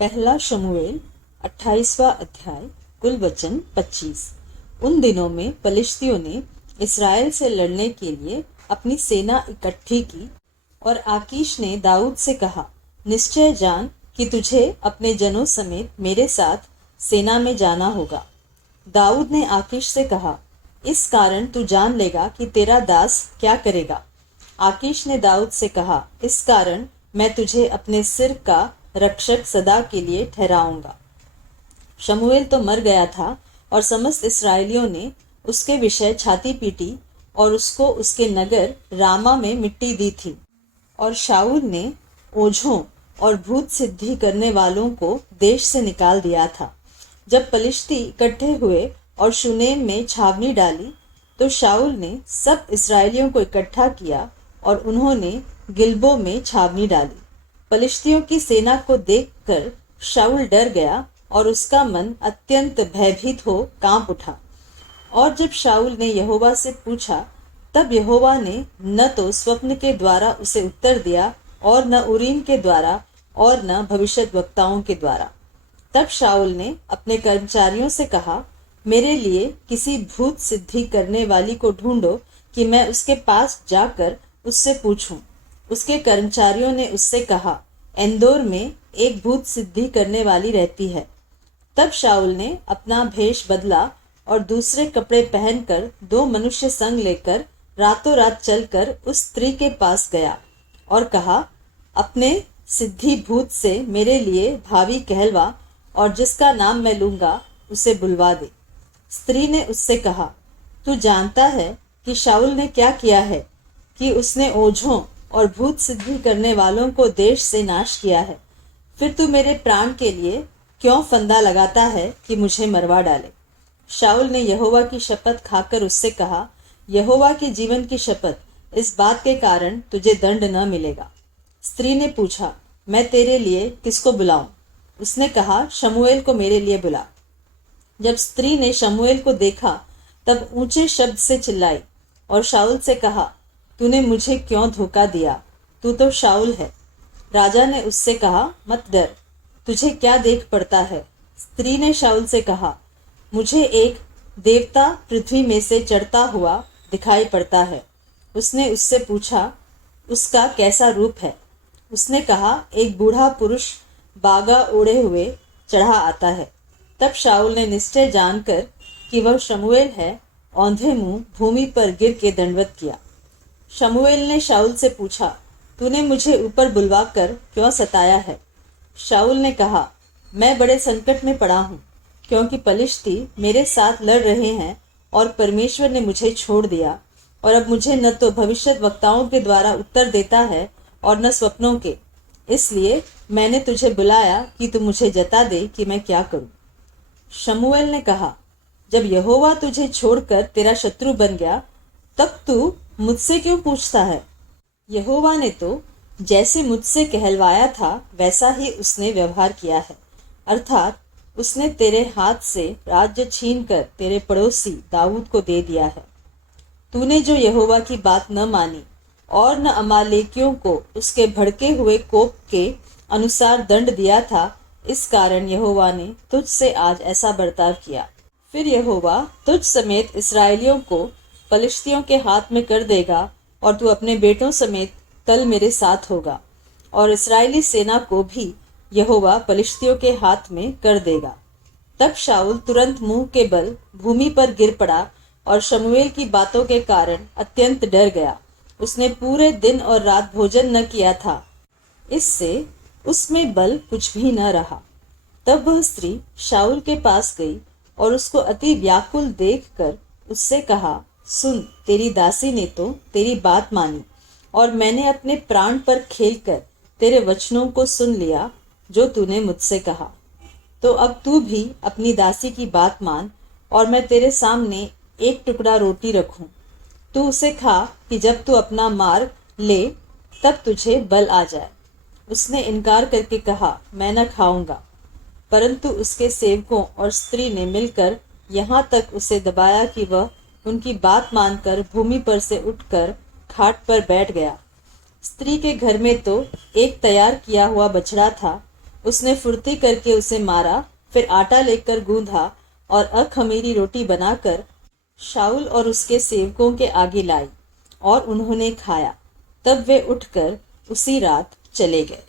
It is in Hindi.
पहला शमूएल 28वां अध्याय। कुल वचन 25। उन दिनों में पलिश्तियों ने इस्राएल से लड़ने के लिए अपनी सेना इकट्ठी की और आकीश ने दाऊद से कहा, निश्चय जान कि तुझे अपने जनों समेत मेरे साथ सेना में जाना होगा। दाऊद ने आकीश से कहा, इस कारण तू जान लेगा कि तेरा दास क्या करेगा। आकीश ने दाऊद से कहा, इस कारण मैं तुझे अपने सिर का रक्षक सदा के लिए ठहराऊंगा। शमूएल तो मर गया था और समस्त इस्राएलियों ने उसके विषय छाती पीटी और उसको उसके नगर रामा में मिट्टी दी थी। और शाऊल ने ओझों और भूत सिद्धि करने वालों को देश से निकाल दिया था। जब पलिश्ती इकट्ठे हुए और शूनेम में छावनी डाली, तो शाऊल ने सब इस्राएलियों को इकट्ठा किया और उन्होंने गिलबो में छावनी डाली। पलिश्तियों की सेना को देखकर शाऊल डर गया और उसका मन अत्यंत भयभीत हो कांप उठा। और जब शाऊल ने यहोवा से पूछा, तब यहोवा ने न तो स्वप्न के द्वारा उसे उत्तर दिया और न उरीम के द्वारा और न भविष्यद्वक्ताओं के द्वारा। तब शाऊल ने अपने कर्मचारियों से कहा, मेरे लिए किसी भूत सिद्धि करने वाली को ढूंढो कि मैं उसके पास जाकर उससे पूछूं। उसके कर्मचारियों ने उससे कहा, एंदोर में एक भूत सिद्धि करने वाली रहती है। तब शाऊल ने अपना भेष बदला और दूसरे कपड़े पहनकर 2 मनुष्य संग लेकर रातों रात चलकर उस स्त्री के पास गया और कहा, अपने सिद्धि भूत से मेरे लिए भावी कहलवा और जिसका नाम मैं लूंगा उसे बुलवा दे। स्त्री ने उससे कहा, तू जानता है कि शाऊल ने क्या किया है, कि उसने ओझों और भूत सिद्धि करने वालों को देश से नाश किया है। फिर तू मेरे प्राण के लिए क्यों फंदा लगाता है कि मुझे मरवा डाले। शाऊल ने यहोवा की शपथ खाकर उससे कहा, यहोवा के जीवन की शपथ, इस बात के कारण तुझे दंड न मिलेगा। स्त्री ने पूछा, मैं तेरे लिए किसको बुलाऊं? उसने कहा, शमूएल को मेरे लिए बुला। जब स्त्री ने शमूएल को देखा, तब ऊंचे शब्द से चिल्लाई और शाऊल से कहा, तूने मुझे क्यों धोखा दिया? तू तो शाऊल है। राजा ने उससे कहा, मत डर, तुझे क्या देख पड़ता है? स्त्री ने शाऊल से कहा, मुझे एक देवता पृथ्वी में से चढ़ता हुआ दिखाई पड़ता है। उसने उससे पूछा, उसका कैसा रूप है? उसने कहा, एक बूढ़ा पुरुष बागा ओढ़े हुए चढ़ा आता है। तब शाऊल ने निश्चय जानकर कि वह शमूएल है, औंधे मुंह भूमि पर गिर के दंडवत किया। शमूएल ने शाऊल से पूछा, तूने मुझे ऊपर बुलवाकर क्यों सताया है? शाऊल ने कहा, मैं बड़े संकट में पड़ा हूँ, क्योंकि पलिश्ती मेरे साथ लड़ रहे हैं और परमेश्वर ने मुझे छोड़ दिया, और अब मुझे न तो भविष्यद्वक्ताओं के द्वारा उत्तर देता है और न स्वप्नों के। इसलिए मैंने तुझे बुलाया कि तू मुझे जता दे कि मैं क्या करूं। शमूएल ने कहा, जब यहोवा तुझे छोड़कर तेरा शत्रु बन गया, तब तू मुझसे क्यों पूछता है? यहोवा ने तो जैसे मुझसे कहलवाया था वैसा ही उसने व्यवहार किया है, अर्थात उसने तेरे हाथ से राज्य छीनकर तेरे पड़ोसी दाऊद को दे दिया है। तूने जो यहोवा की बात न मानी और न अमालेकियों को उसके भड़के हुए कोप के अनुसार दंड दिया था, इस कारण यहोवा ने तुझसे आज ऐसा बर्ताव किया। फिर यहोवा तुझ समेत इस्राएलियों को पलिश्तियों के हाथ में कर देगा और तू अपने बेटों समेत कल मेरे साथ होगा, और इस्राएली सेना को भी यहोवा पलिश्तियों के हाथ में कर देगा। तब शाऊल तुरंत मुंह के बल भूमि पर गिर पड़ा और शमूएल की बातों के कारण अत्यंत डर गया। उसने पूरे दिन और रात भोजन न किया था, इससे उसमें बल कुछ भी न रहा। तब वह स्त्री शाऊल के पास गई और उसको अति व्याकुल देखकर उससे कहा, सुन, तेरी दासी ने तो तेरी बात मानी और मैंने अपने प्राण पर खेलकर तेरे वचनों को सुन लिया जो तूने मुझसे कहा। तो अब तू भी अपनी दासी की बात मान और मैं तेरे सामने एक टुकड़ा रोटी रखूं। तू उसे खा कि जब तू अपना मार्ग ले तब तुझे बल आ जाए। उसने इनकार करके कहा, मैं न खाऊंगा। परंतु उसके सेवकों और स्त्री ने मिलकर यहाँ तक उसे दबाया कि वह उनकी बात मानकर भूमि पर से उठकर खाट पर बैठ गया। स्त्री के घर में तो एक तैयार किया हुआ बछड़ा था, उसने फुर्ती करके उसे मारा, फिर आटा लेकर गूंधा और अखमीरी रोटी बनाकर शाऊल और उसके सेवकों के आगे लाई और उन्होंने खाया। तब वे उठकर उसी रात चले गए।